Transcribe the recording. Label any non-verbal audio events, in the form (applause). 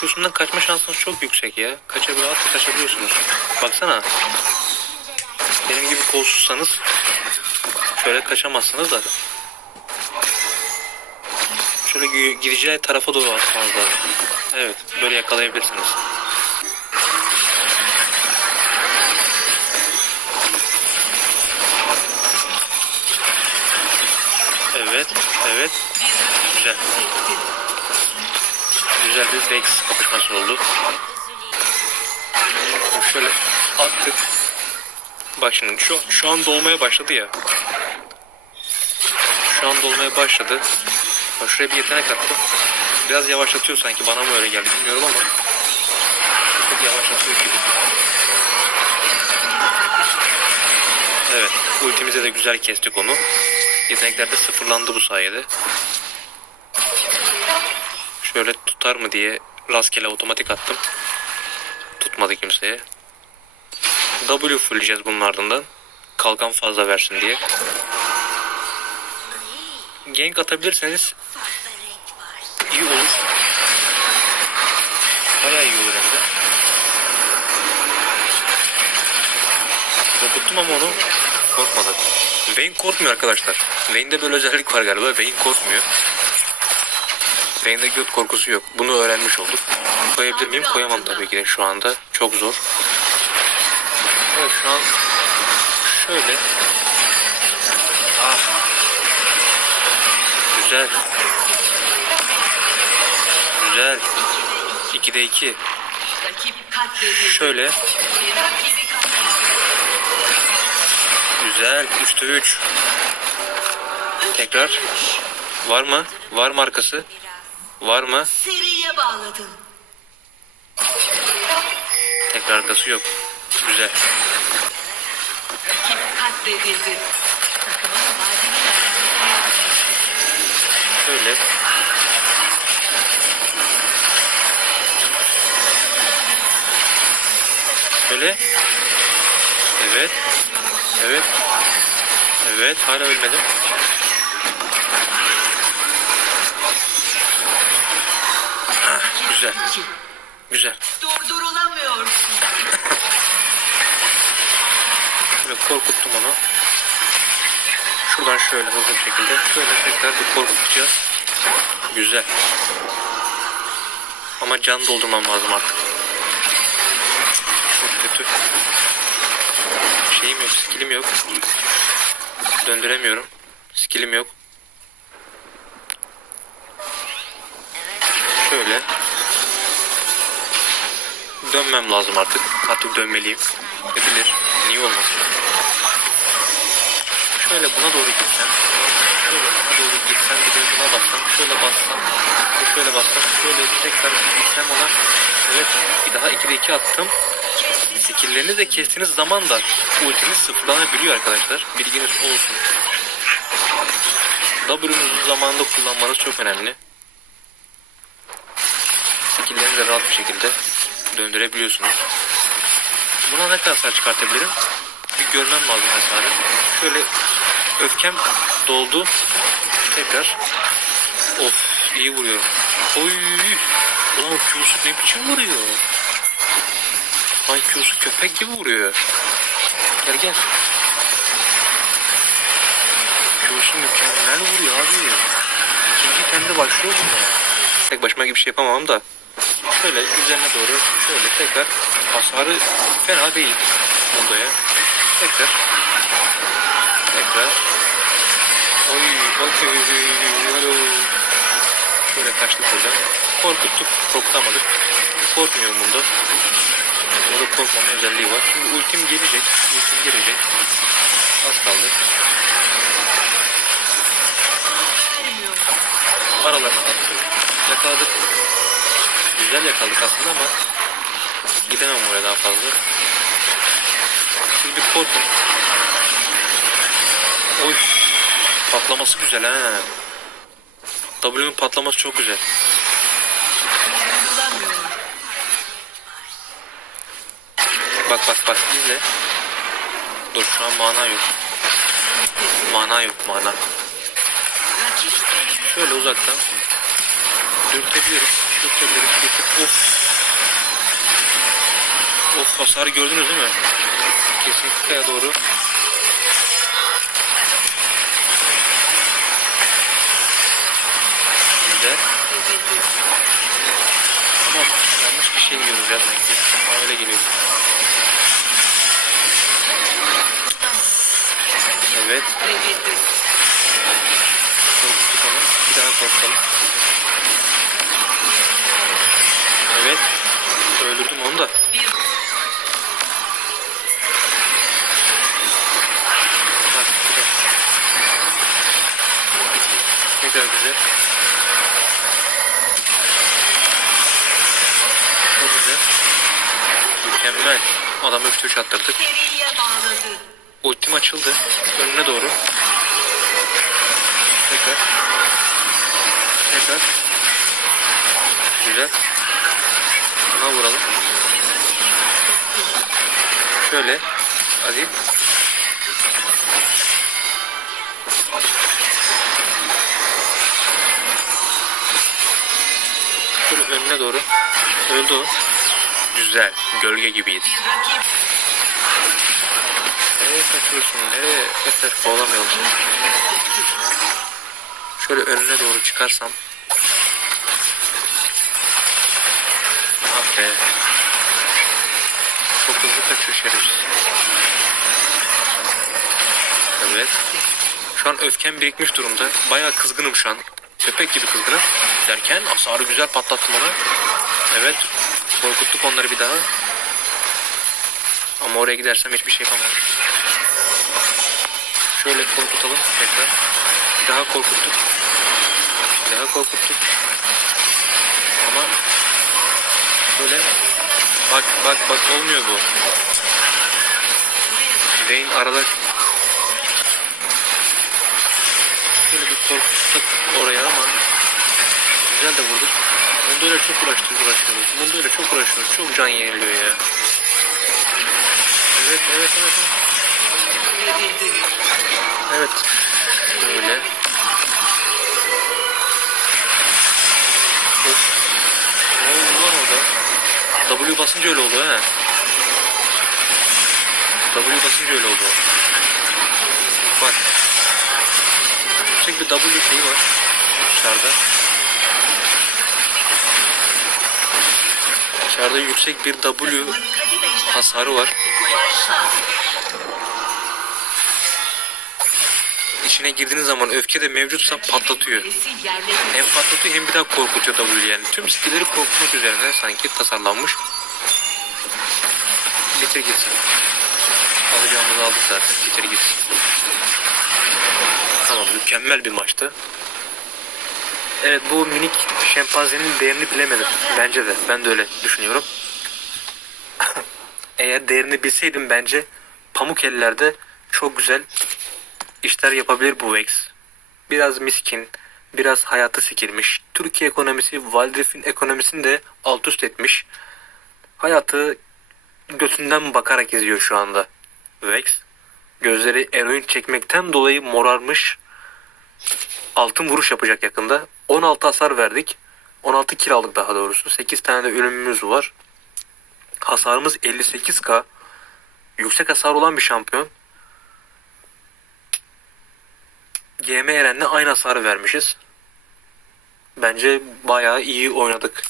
Q'sundan kaçma şansınız çok yüksek ya. Kaçabiliyor, kaçabiliyorsunuz. Baksana. Benim gibi kolsuzsanız şöyle kaçamazsınız da. Şöyle gideceği tarafa doğru atmanız lazım. Evet, böyle yakalayabilirsiniz. Evet, evet. Güzel. Güzel bir Rex kapışması oldu. Şöyle attık. Bak şimdi şu, şu an dolmaya başladı ya. Şu an dolmaya başladı. Bak şuraya bir yetenek attım. Biraz yavaşlatıyor sanki. Bana mı öyle geldi bilmiyorum ama. Çok yavaşlatıyor gibi. Evet. Ultimize de güzel kestik onu. Yetenekler sıfırlandı bu sayede. Şöyle tutar mı diye rastgele otomatik attım. Tutmadı kimseye. W fullleyeceğiz bunun ardından. Kalkan fazla versin diye. Gank atabilirseniz iyi olur. Bayağı iyi olur hem de. Korkuttum ama onu korkmadı. Vayne korkmuyor arkadaşlar. Vayne'de böyle özellik var galiba. Vayne korkmuyor. Vayne'de göt korkusu yok. Bunu öğrenmiş olduk. Koyabilir miyim? Koyamam tabii ki de şu anda. Çok zor. Evet şu an şöyle. Ah. Güzel. Güzel. 2'de 2. Rakip katledildi. Şöyle. Güzel. 3'te 3. Tekrar. Var mı? Var mı arkası? Var mı? Seriye bağladın. Tekrar arkası yok. Güzel. Rakip katledildi. Takımın Şöyle. Şöyle. Evet. Evet. Evet. Hala ölmedim. Ah, güzel. Güzel. Durdurulamıyorsun. Şöyle korkuttum onu. Şuradan şöyle hızlı bir şekilde. Şöyle tekrar bir korkutacağız. Güzel. Ama can doldurmam lazım artık. Çok kötü. Şeyim yok, skillim yok. Döndüremiyorum. Skillim yok. Şöyle. Dönmem lazım artık. Artık dönmeliyim. Yapabilir. Niye olmasın? Şöyle buna doğru gitsem. Şöyle buna doğru gitsem bir de buna bassam. Şöyle bassam. Şöyle bassam. Şöyle tekrar gitsem ona. Evet bir daha 2'de 2 attım. Skill'lerini de kestiğiniz zaman da ultiniz sıfırlanabiliyor arkadaşlar. Bilginiz olsun. W'nuzu zamanında kullanmanız çok önemli. Skill'lerini de rahat bir şekilde döndürebiliyorsunuz. Buna ne kadar hasar çıkartabilirim? Bir görmem lazım hasarı. Şöyle öfkem doldu. Tekrar. Of iyi vuruyorum. Oy. Ulan Q'su ne biçim vuruyor? Lan Q'su köpek gibi vuruyor. Gel gel. Q'su mükemmel vuruyor abi. İkinci kendi başlıyor buna. Tek başıma gibi bir şey yapamam da. Şöyle üzerine doğru şöyle tekrar hasarı fena değil Hondo'ya. Tekrar. Tekrar. Oy, oy, oy, oy, oy. Şöyle kaçtık buradan. Korkuttuk, korkutamadık. Korkmuyorum bunda. Burada korkmama özelliği var. Şimdi ultim gelecek, ultim gelecek. Az kaldı. Aralarına attık. Yakaladık. Güzel yakaladık aslında ama gidemem oraya daha fazla. Siz bir korkun. Oy. Patlaması güzel ha. W'nun patlaması çok güzel. Bak bak bak izle. Dur şu an mana yok. Mana yok mana. Şöyle uzaktan dürtebiliyorum. Götürleri götür. Of. Of hasarı gördünüz değil mi? Kesinlikle doğru. Edildi. Ama yanlış bir şey yiyoruz ya sanki. Bana öyle geliyor. Evet. Korkuttuk onu. Bir daha korkutalım. Evet. Öldürdüm onu da. Bir Bak, güzel. Tekrar güzel. Çok güzel. Mükemmel. Adamı üstü üç attırdık. Ultim açıldı. Önüne doğru. Tekrar. Tekrar. Güzel. Buna vuralım. Şöyle. Hadi. Önüne doğru. Öldü o. Güzel. Gölge gibiyiz. Nereye kaçıyorsun? Nereye? Tekrar kovalamayalım. Şöyle önüne doğru çıkarsam. Ah be. Çok hızlı kaçıyor şerefsiz. Evet. Şu an öfkem birikmiş durumda. Bayağı kızgınım şu an. Köpek gibi kızgınım. Derken hasarı güzel patlattım ona. Evet. Korkuttuk onları bir daha. Ama oraya gidersem hiçbir şey yapamam. Şöyle korkutalım tekrar. Bir daha korkuttuk. Bir daha korkuttuk. Ama böyle bak bak bak olmuyor bu. Rain arada şöyle bir korkuttuk oraya ama güzel de vurduk. Bunda öyle çok uğraştık uğraşıyoruz. Bunda öyle çok uğraşıyoruz. Çok can yeniliyor ya. Evet evet evet. evet. Böyle. Ne oldu lan orada? W basınca öyle oldu ha. W basınca öyle oldu. Bak. Yüksek bir W şeyi var. Dışarıda. Dışarıda yüksek bir W hasarı var. İçine girdiğiniz zaman öfke de mevcutsa patlatıyor. Hem patlatıyor hem bir daha korkutuyor W yani. Tüm skillleri korkutmak üzerine sanki tasarlanmış. Bitir gitsin. Alacağımızı aldık zaten. Bitir gitsin. Tamam mükemmel bir maçtı. Evet bu minik şempanzenin değerini bilemedim. Bence de. Ben de öyle düşünüyorum. (coughs) Eğer değerini bilseydim bence pamuk ellerde çok güzel işler yapabilir bu Vex. Biraz miskin, biraz hayatı sikilmiş. Türkiye ekonomisi Wildrift'in ekonomisini de alt üst etmiş. Hayatı götünden bakarak izliyor şu anda. Vex gözleri eroin çekmekten dolayı morarmış. Altın vuruş yapacak yakında. 16 hasar verdik. 16 kill aldık daha doğrusu. 8 tane de ölümümüz var. Hasarımız 58k. Yüksek hasar olan bir şampiyon. GM Eren'le aynı hasarı vermişiz. Bence bayağı iyi oynadık.